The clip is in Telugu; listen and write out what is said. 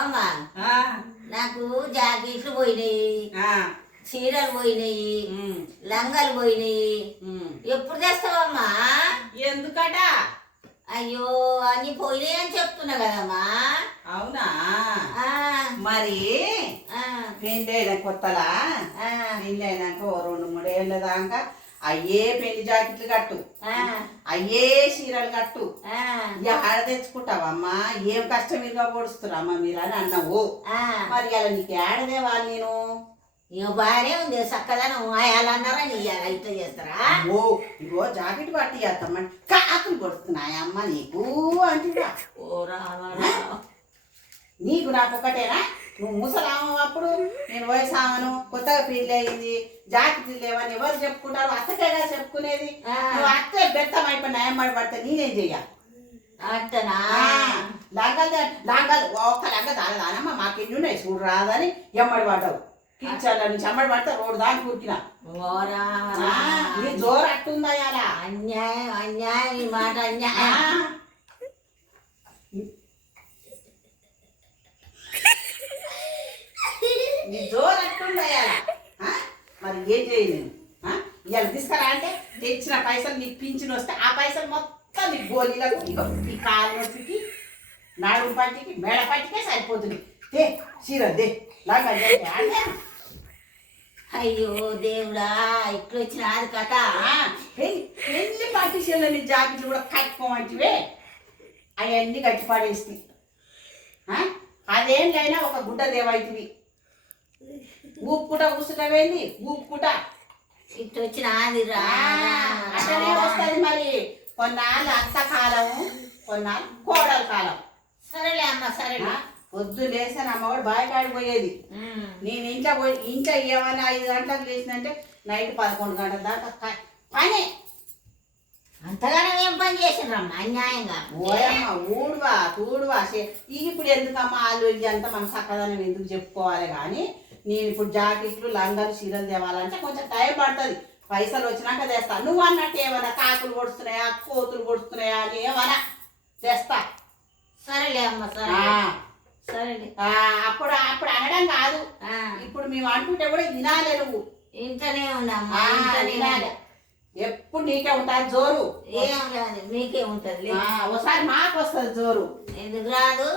అమ్మా నాకు జాకెట్లు పోయినాయి, చీరలు పోయినాయి, లంగాలు పోయినాయి. ఎప్పుడు తెస్తావమ్మా? ఎందుకట? అయ్యో అన్ని పోయినాయి అని చెప్తున్నా కదమ్మా. అవునా? మరి పెళ్ళైన కొత్తలా పెళ్ళైనాక ఓ 2-3 ఏళ్ళ దాకా అయ్యే పెళ్లి జాకెట్లు కట్టు, అయ్యే చీరలు కట్టు. ఆడ తెచ్చుకుంటావమ్మా? ఏం కష్టం ఇరుగా పొడుస్తున్నామ్మా మీరు అని అన్నావు. మరి అలా నీకు ఏడదేవాలి నేను. ఇక బాగానే ఉంది చక్కదనం. అన్నారా ఇయ్యాలా ఇట్లా చేస్తారా? ఓ ఇగో జాకెట్ పట్టి చేస్తామని కాకులు కొడుతున్నాయమ్మ నీకు అంటున్నా. ఓ రావా, నీకు నాకు ఒకటేనా? నువ్వు ముసలాము అప్పుడు, నేను వయసామను, కొత్తగా పెళ్ళి అయింది, జాకెట్లు లేవని ఎవరు చెప్పుకుంటారు? అత్తకేగా చెప్పుకునేది. నువ్వు అత్తే బెత్తం అయిపోయిన ఏమడి పడితే నేనేం చెయ్యాలి? అట్టనా? లాంగాలు ఒక్క లంగ దానమ్మా మాకెన్ని ఉన్నాయి చూడు రాదని ఎమ్మడి పడ్డావు. కిచెన్ల నుంచి అమ్మడి పడితే రోడ్డు దాని కూర్చున్నా. నీ జోరు అట్టుందా? అలా అన్యాయం అన్యాయం, ఈ మాట అన్యాయం. నీ జోరు అట్టుందా? మరి ఏం చేయి నేను? ఇవాళ తీసుకురా అంటే తెచ్చిన పైసలు నీకు పింఛన్ వస్తే ఆ పైసలు మొత్తం నీ గోళీలకు ఈ కాలు నొప్పికి, నాలుగు పట్టికి, మేడ పట్టికే సరిపోతుంది. దే చీర దే లాగా. అయ్యో దేవుడా, ఇట్లా వచ్చినది కథ. పెళ్లి పార్టీషన్లో నీ జాకెట్లు కూడా కట్టుకోమంటివే అవన్నీ కట్టి పడేసి అదేంటైనా ఒక గుడ్డ దేవైతివి. ఊపుకుంట కూసుటవేంది? ఊపుకుంట ఇట్లా వచ్చినది రా. అట్లనే వస్తుంది మరి. కొన్నాళ్ళు అత్త కాలం, కొన్నాళ్ళు కోడల కాలం. సరేలే అమ్మ సరేలే. పొద్దు లేసాను అమ్మవాడు బాయికాడికి పోయేది. నేను ఇంట్లో ఏమన్నా 5 గంటలకు లేచిందంటే నైట్ 11 గంటల దాకా పని. అంతగానో ఏం పని చేసిండ్రమ్మా అన్యాయంగా? ఓయమ్మ ఊడువా తూడువా. ఇప్పుడు ఎందుకమ్మా వాళ్ళు అంతా మన చక్కదనం ఎందుకు చెప్పుకోవాలి? కానీ నేను ఇప్పుడు జాకెట్లు, లంగాలు, చీరలు తేవాలంటే కొంచెం టైం పడుతుంది. పైసలు వచ్చినాక తెస్తా. నువ్వు అన్నట్టు ఏమన్నా కాకులు కొడుతున్నాయా, కోతులు కొడుతున్నాయా అని ఏమన్నా తెస్తా. సరేలే అమ్మ సరే సరేలే. అప్పుడు అప్పుడు అనడం కాదు, ఇప్పుడు మేము అంటుంటే కూడా వినాలి. నువ్వు ఇంట్లోనే ఉండమ్మా, వినాలి. ఎప్పుడు నీకే ఉంటుంది జోరు. ఏం కాదు మీకే ఉంటుంది. ఒకసారి మాకు వస్తుంది జోరు. ఎందుకు రాదు?